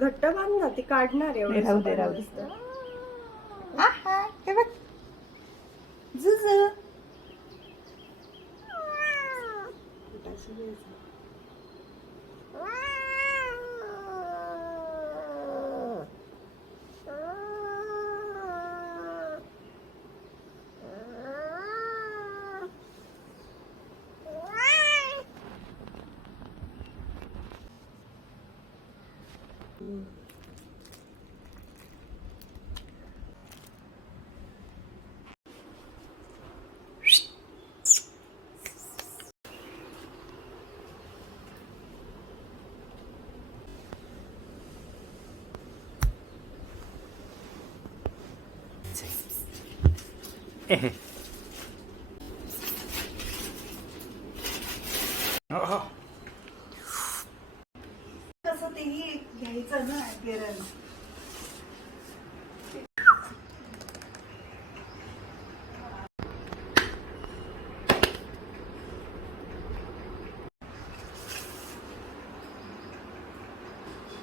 घट्ट बांध ना, ती काढणार एवढं. राहू दे राहू दे. आहा, हे बघ जुजू. कसं तेही घ्यायचं ना गिरण.